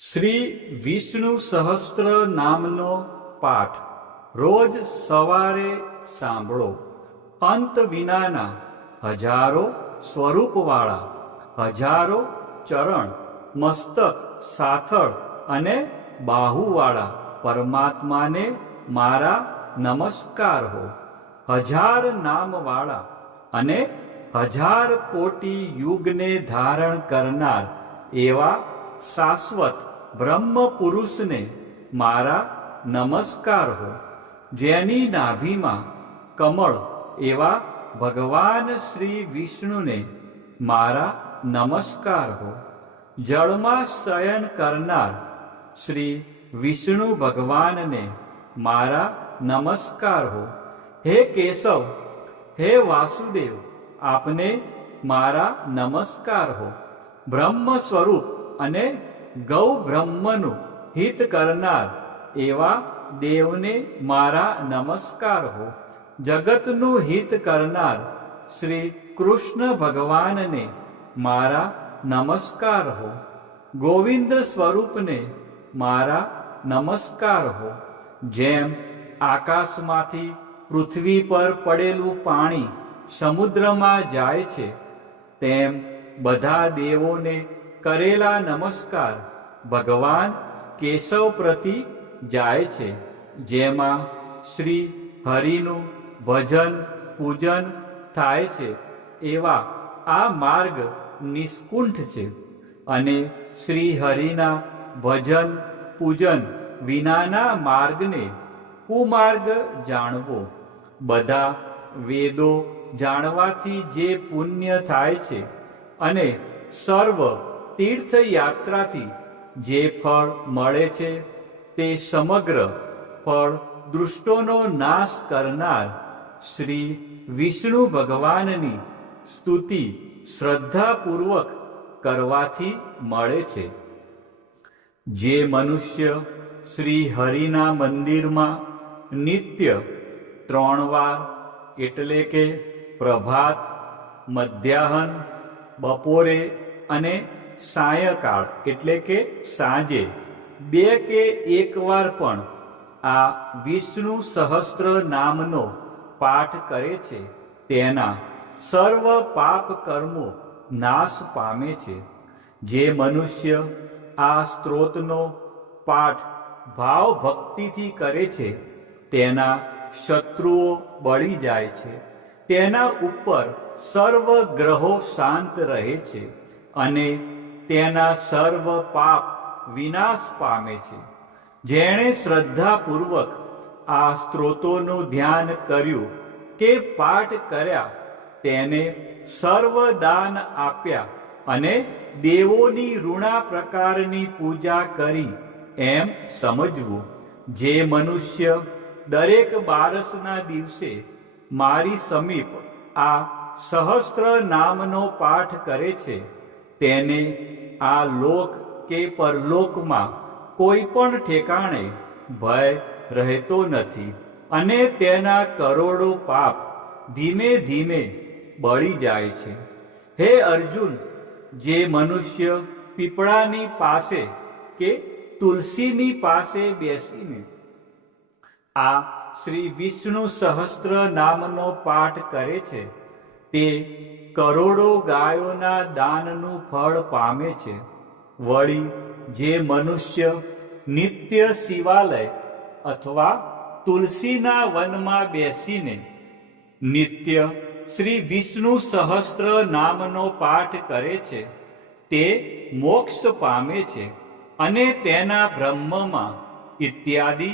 શ્રી વિષ્ણુ સહસ્ત્ર નામનો પાઠ રોજ સવારે સાંભળો. અંત વિનાના હજારો સ્વરૂપવાળા, હજારો ચરણ, મસ્તક, સાથળ અને બાહુવાળા પરમાત્માને મારા નમસ્કાર હો. હજાર નામવાળા અને હજાર કોટી યુગને ધારણ કરનાર એવા શાશ્વત બ્રહ્મ પુરુષને મારા નમસ્કાર હો. જેની નાભીમાં કમળ એવા ભગવાન શ્રી વિષ્ણુને મારા નમસ્કાર હો. જળમાં શયન કરનાર શ્રી વિષ્ણુ ભગવાનને મારા નમસ્કાર હો. હે કેશવ, હે વાસુદેવ, આપને મારા નમસ્કાર હો. બ્રહ્મ સ્વરૂપ અને ગૌ બ્રહ્મનું હિત કરનાર એવા દેવને મારા નમસ્કાર હો. જગતનું હિત કરનાર શ્રી કૃષ્ણ ભગવાનને મારા નમસ્કાર હો. ગોવિંદ સ્વરૂપને મારા નમસ્કાર હો. જેમ આકાશમાંથી પૃથ્વી પર પડેલું પાણી સમુદ્રમાં જાય છે, તેમ બધા દેવોને કરેલા નમસ્કાર ભગવાન કેશવ પ્રતિ જાય છે. જેમાં શ્રી હરિનું ભજન પૂજન થાય છે એવા આ માર્ગ નિષ્કુંઠ છે, અને શ્રી હરિના ભજન પૂજન વિનાના માર્ગને કુમાર્ગ જાણવો. બધા વેદો જાણવાથી જે પુણ્ય થાય છે અને સર્વ તીર્થયાત્રાથી જે ફળ મળે છે, તે સમગ્ર ફળ દૃષ્ટોનો નાશ કરનાર શ્રી વિષ્ણુ ભગવાનની સ્તુતિ શ્રદ્ધાપૂર્વક કરવાથી મળે છે. જે મનુષ્ય શ્રી હરિના મંદિરમાં નિત્ય 3 વાર એટલે કે પ્રભાત, મધ્યાહન, બપોરે અને સાયંકાળ એટલે કે સાંજે 2 કે 1 વાર પણ આ વિષ્ણુ સહસ્ત્ર નામનો પાઠ કરે છે, તેના સર્વ પાપ કર્મો નાશ પામે છે. જે મનુષ્ય આ સ્ત્રોતનો પાઠ ભાવ ભક્તિથી કરે છે, તેના શત્રુઓ બળી જાય છે, તેના ઉપર સર્વ ગ્રહો શાંત રહે છે અને તેના સર્વ પાપ વિનાશ પામે છે. જેણે શ્રદ્ધાપૂર્વક આ સ્ત્રોતોનું ધ્યાન કર્યું કે પાઠ કર્યા, તેને સર્વ દાન આપ્યા અને દેવોની ઋણા પ્રકારની પૂજા કરી એમ સમજવું. જે મનુષ્ય દરેક બારસના દિવસે મારી સમીપ આ સહસ્ત્ર નામનો પાઠ કરે છે, તેને આ લોક કે પરલોકમાં કોઈ પણ ઠેકાણે ભય રહેતો નથી અને તેના કરોડો પાપ ધીમે ધીમે બળી જાય છે. હે અર્જુન, જે મનુષ્ય પીપળાની પાસે કે તુલસીની પાસે બેસીને આ શ્રી વિષ્ણુ સહસ્ત્ર નામનો પાઠ કરે છે, તે કરોડો ગાયોના દાનનું ફળ પામે છે. વળી જે મનુષ્ય નિત્ય શિવાલય અથવા તુલસીના વનમાં બેસીને નિત્ય શ્રી વિષ્ણુ સહસ્ત્ર નામનો પાઠ કરે છે, તે મોક્ષ પામે છે અને તેના બ્રહ્મમાં ઇત્યાદિ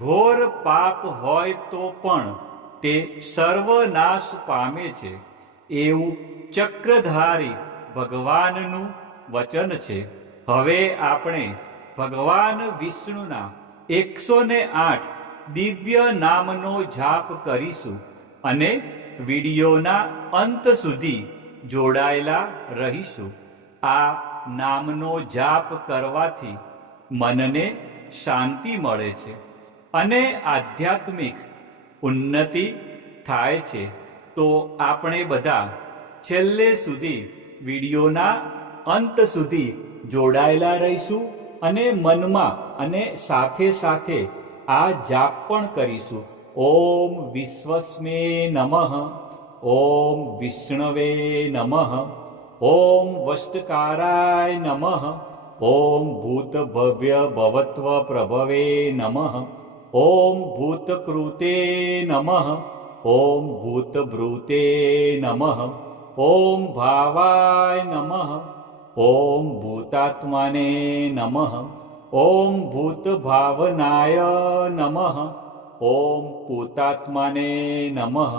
ઘોર પાપ હોય તો પણ તે સર્વનાશ પામે છે. એવું ચક્રધારી ભગવાનનું વચન છે. હવે આપણે ભગવાન વિષ્ણુના 108 દિવ્ય નામનો જાપ કરીશું અને વિડીયોના અંત સુધી જોડાયેલા રહીશું. આ નામનો જાપ કરવાથી મનને શાંતિ મળે છે અને આધ્યાત્મિક ઉન્નતિ થાય છે. તો આપણે બધા છેલ્લે સુધી વિડીયોના અંત સુધી જોડાયેલા રહીશું અને મનમાં અને સાથે સાથે આ જાપ પણ કરીશું. ઓમ વિશ્વસ્મે નમઃ, ઓમ વિષ્ણવે નમઃ, ઓમ વષ્ટકારાય નમઃ, ઓમ ભૂતભવ્ય ભવત્વ પ્રભવે નમઃ, ઓમ ભૂતકૃતે નમઃ, ઓમ ભૂતભૃતે નમઃ, ઓમ ભાવાય નમઃ, ઓમ ભૂતાત્માને નમઃ, ઓમ ભૂતભાવનાય નમઃ, ઓમ ભૂતાત્માને નમઃ,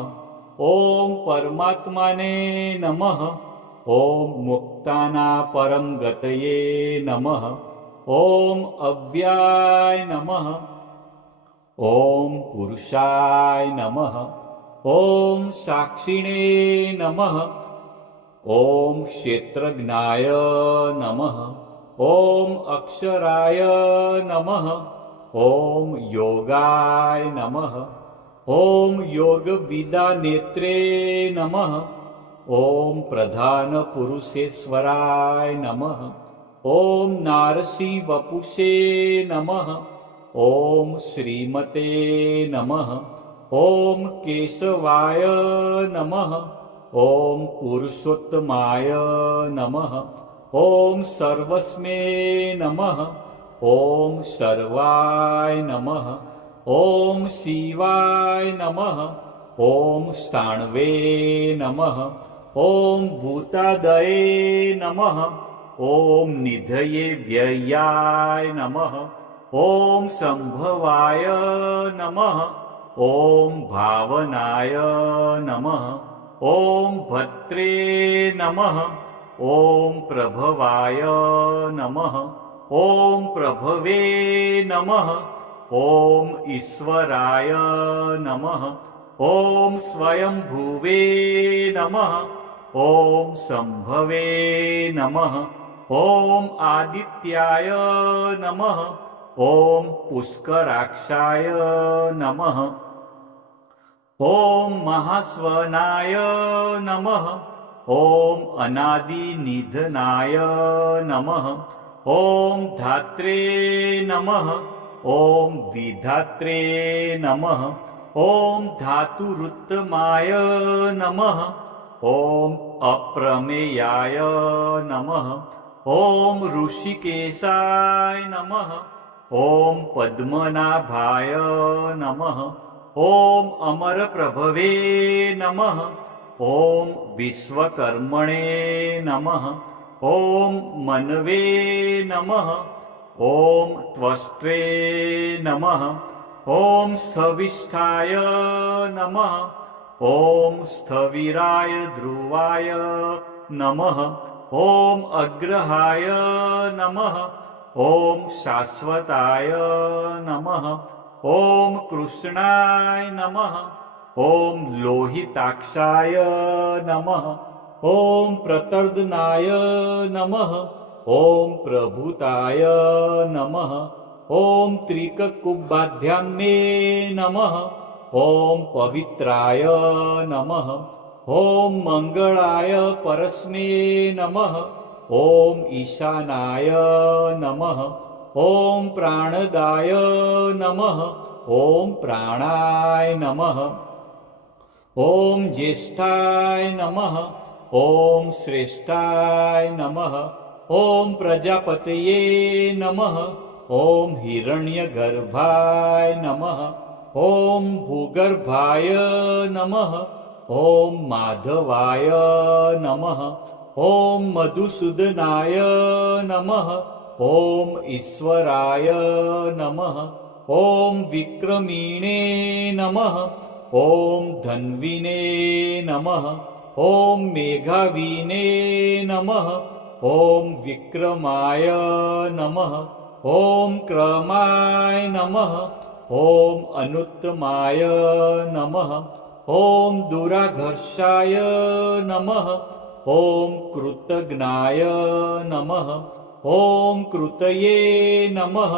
ઓમ પરમાત્માને નમઃ, ઓમ મુક્તાના પરમ ગતયે નમઃ, ઓમ અવ્યાય નમઃ, ઓમ પુરુષાય નમઃ, ઓમ સાક્ષિણે નમઃ, ઓમ ક્ષેત્રજ્ઞાય નમઃ, ઓમ અક્ષરાય નમઃ, ઓમ યોગાય નમઃ, ઓમ યોગવિદા નેત્રે નમઃ, ઓમ પ્રધાન પુરુષેશ્વરાય નમઃ, ઓમ નારસી વપુષે નમઃ, ઓમ શ્રીમતે નમઃ, ઓમ કેશવાય નમઃ, ઓમ પુરુષોત્તમાય નમઃ, ઓમ સર્વસ્મે નમઃ, ઓમ સર્વાય નમઃ, ઓમ શિવાય નમઃ, ઓમ સ્થાણવે નમઃ, ઓમ ભૂતાદયે નમઃ, ઓમ નિધયે વ્યયાય નમઃ, ઓમ સંભવાય નમઃ, ઓમ ભાવનાય નમઃ, ઓમ ભત્રે નમઃ, ઓમ પ્રભવાય નમઃ, ઓમ પ્રભવે નમઃ, ઓમ ઈશ્વરાય નમઃ, ઓમ સ્વયંભુવે નમઃ, ઓમ સંભવે નમઃ, ઓમ આદિત્યાય નમઃ, ઓમ પુષ્કરાક્ષાય નમઃ, ઓમ મહાસ્વનાય નમઃ, ઓમ અનાદિનિધનાય નમઃ, ઓમ ધાત્રે નમઃ, ઓમ વિધાત્રે નમઃ, ઓમ ધાતુરુત્તમાય નમઃ, ઓમ અપ્રમેયાય નમઃ, ઓમ ઋષિકેશાય નમઃ, ઓમ પદ્મનાભાય નમઃ, ઓમ અમરપ્રભવે નમઃ, ઓમ વિશ્વકર્મણે નમઃ, ઓમ મનવે નમઃ, ઓમ ત્વષ્ટ્રે નમઃ, ઓમ સ્થવિષ્ઠાય નમઃ, ઓમ સ્થવિરાય ધ્રુવાય નમઃ, ઓમ અગ્રહાય નમઃ, ઓમ શાશ્વતાય નમઃ, ઓમ કૃષ્ણાય નમઃ, ઓમ લોહિતાક્ષાય નમઃ, ઓમ પ્રતર્દનાય નમઃ, ઓમ પ્રભુતાય નમઃ, ઓમ ત્રિકકુબ્બાધ્યામ્ને નમઃ, ઓમ પવિત્રાય નમઃ, ઓમ મંગળાય પરસ્મે નમઃ, ઓમ ઈશાનાય નમઃ, ઓમ પ્રાણદાય નમઃ, ઓમ પ્રાણાય નમઃ, ઓમ જ્યેષ્ઠાય નમઃ, ઓમ શ્રેષ્ઠાય નમઃ, ઓમ પ્રજાપતયે નમઃ, ઓમ હિરણ્યગર્ભાય નમઃ, ઓમ ભૂગર્ભાય નમઃ, ઓમ માધવાય નમઃ, ઓમ મધુસૂદનાય નમઃ, ઓમ ઈશ્વરાય નમઃ, ઓમ વિક્રમીણે નમઃ, ઓમ ધન્વીને નમઃ, ઓમ મેઘાવીને નમઃ, ઓમ વિક્રમાય નમઃ, ઓમ ક્રમાય નમઃ, ઓમ અનુત્તમાય નમઃ, ઓમ દુરાઘર્ષાય નમઃ, ઓમ કૃતજ્ઞાય નમઃ, ઓમ કૃતયે નમઃ,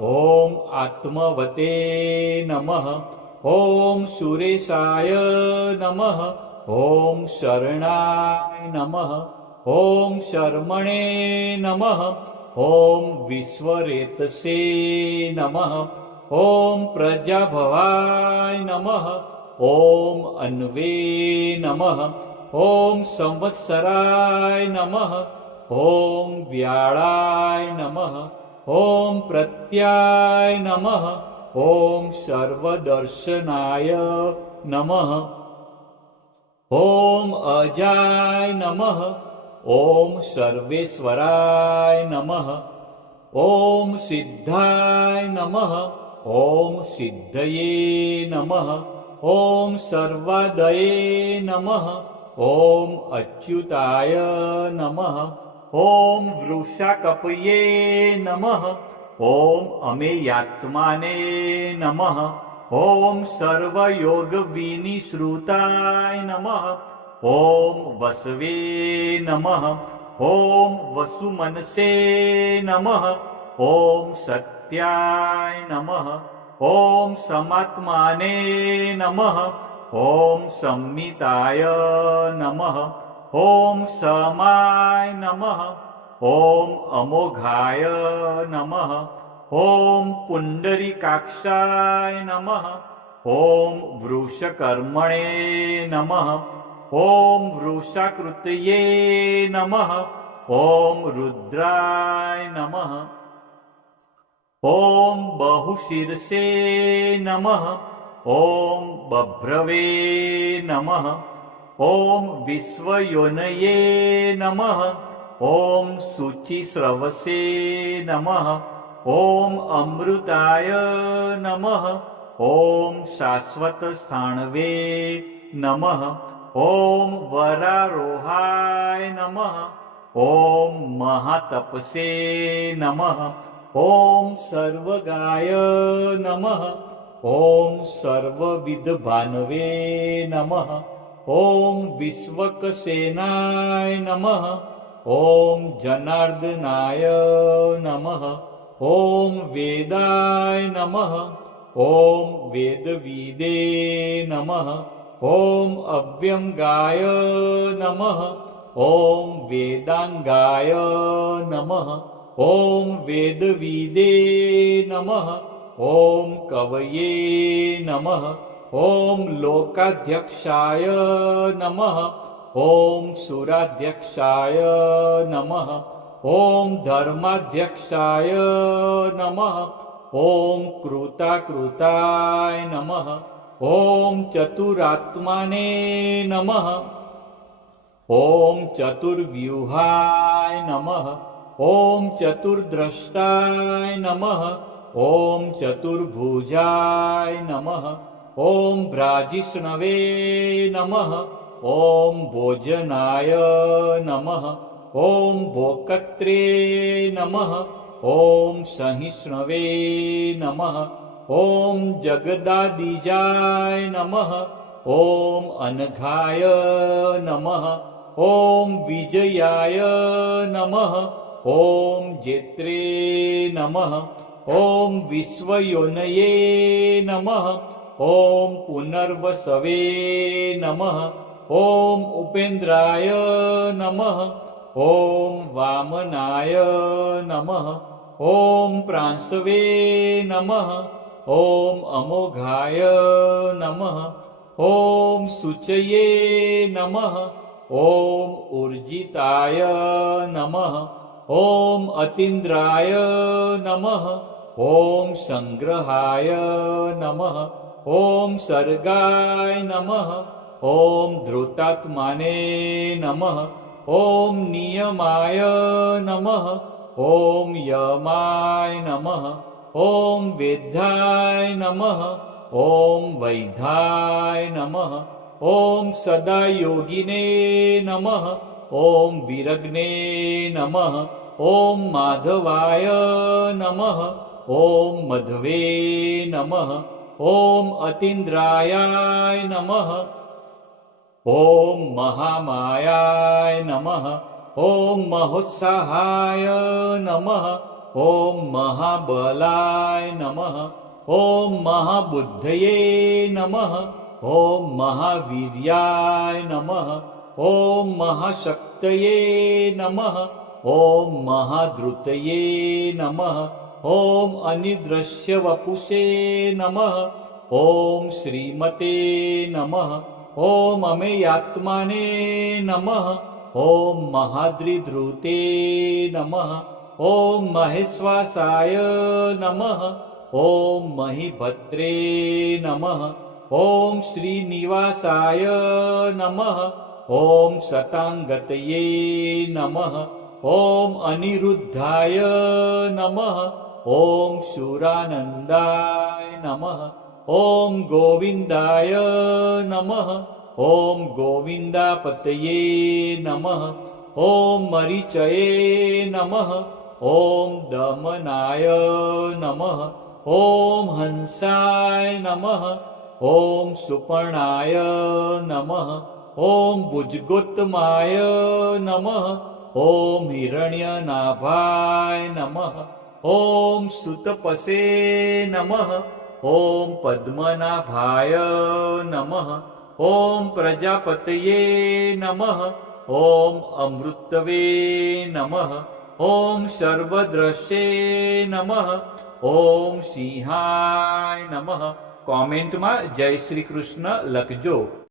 ઓમ આત્મવતે નમઃ, ઓમ સુરેશાય નમઃ, ઓમ શરણાય નમઃ, ઓમ શર્મણે નમઃ, ॐ विश्वरेतसे नमः ॐ प्रजाभवाय नमः ॐ अन्वे नमः ॐ संवत्सराय नमः ॐ व्याळाय नमः ॐ प्रत्याय नमः ॐ सर्वदर्शनाय नमः ॐ अजाय नमः ॐ सर्वेश्वराय नमः ॐ सिद्धाय नमः ॐ सिद्धये नमः ॐ सर्वादये नमः ॐ अच्युताय नमः ॐ वृषाकपये नमः ॐ अमेयात्माने नमः ॐ सर्वयोगविनिश्रुताय नमः ॐ वसवे नमः ॐ वसुमनसे नमः ॐ सत्याय नमः ॐ समात्माने नमः ॐ संमिताय नमः ॐ समाय नमः ॐ अमोघाय नमः ॐ पुण्डरीकाक्षाय नमः ॐ वृषकर्मणे नमः ॐ वृषाकृतये नमः ॐ रुद्राय नमः ॐ बहुशीर्षे नमः ॐ बभ्रवे नमः ॐ विश्वयोनये नमः ॐ शुचिस्रवसे नमः ॐ अमृताय नमः ॐ शाश्वतस्थाणवे नमः ॐ वरारोहाय नमः ॐ महातपसे नमः ॐ सर्वगाय नमः ॐ सर्वविधभानवे नमः ॐ विश्वकसेनाय नमः ॐ जनार्दनाय नमः ॐ वेदाय नमः ॐ वेदविदे नमः ॐ अव्यंगाय नमः ॐ वेदांगाय नमः ॐ वेदविदे नमः ॐ कवये नमः ॐ लोकाध्यक्षाय नमः ॐ सुराध्यक्षाय नमः ॐ धर्माध्यक्षाय नमः ॐ कृताकृताय नमः ॐ चतुरात्माने नमः ॐ चतुर्व्यूहाय नमः ॐ चतुर्द्रष्टाय नमः ॐ चतुर्भुजाय नमः ॐ भ्राजिष्णवे नमः ॐ भोजनाय नमः ॐ भोक्त्रे नमः ॐ सहिष्णवे नमः ॐ जगदादिजाय नमः ॐ अनघाय नमः ॐ विजयाय नमः ॐ जेत्रे नमः ॐ विश्वयोनये नमः ॐ पुनर्वसवे नमः ॐ उपेन्द्राय नमः ॐ वामनाय नमः ॐ प्रांशवे नमः ॐ अमोघाय नमः ॐ शुचये नमः ॐ ऊर्जिताय नमः ॐ अतीन्द्राय नमः ॐ संग्रहाय नमः ॐ सर्गाय नमः ॐ धृतात्माने नमः ॐ नियमाय नमः ॐ यमाय नमः ॐ वेद्याय नमः ॐ वैद्याय नमः ॐ सदा योगिने नमः ॐ विरग्ने नमः ॐ माधवाय नमः ॐ मध्वे नमः ॐ अतीन्द्रायाय नमः ॐ महामायाय नमः ॐ महोत्साहाय नमः ॐ महाबलाय नमः ॐ महाबुद्धये नमः ॐ महावीर्याय नमः ॐ महाशक्तये नमः ॐ महाधृतये नमः ॐ अनिदृश्यवपुषे नमः ॐ श्रीमते नमः ॐ अमेयात्माने नमः ॐ महाद्रिधृते नमः ॐ महेश्वासाय नमः ॐ महीभद्रे नमः ॐ श्रीनिवासाय नमः ॐ शताङ्गतये नमः ॐ अनिरुद्धाय नमः ॐ शूरानन्दाय नमः ॐ गोविन्दाय नमः ॐ गोविन्दापतये नमः ॐ मरीचये नमः ॐ दमनाय नमः ॐ हंसाय नमः ॐ सुपर्णाय नमः ॐ भुजगोत्तमाय नमः ॐ हिरण्यनाभाय नमः ॐ सुतपसे नमः ॐ पद्मनाभाय नमः ॐ प्रजापतये नमः ॐ अमृतवे नमः ॐ सर्वद्रश्ये नमः ॐ સિંહાય નમઃ. કોમેન્ટમાં જય શ્રી કૃષ્ણ લખજો.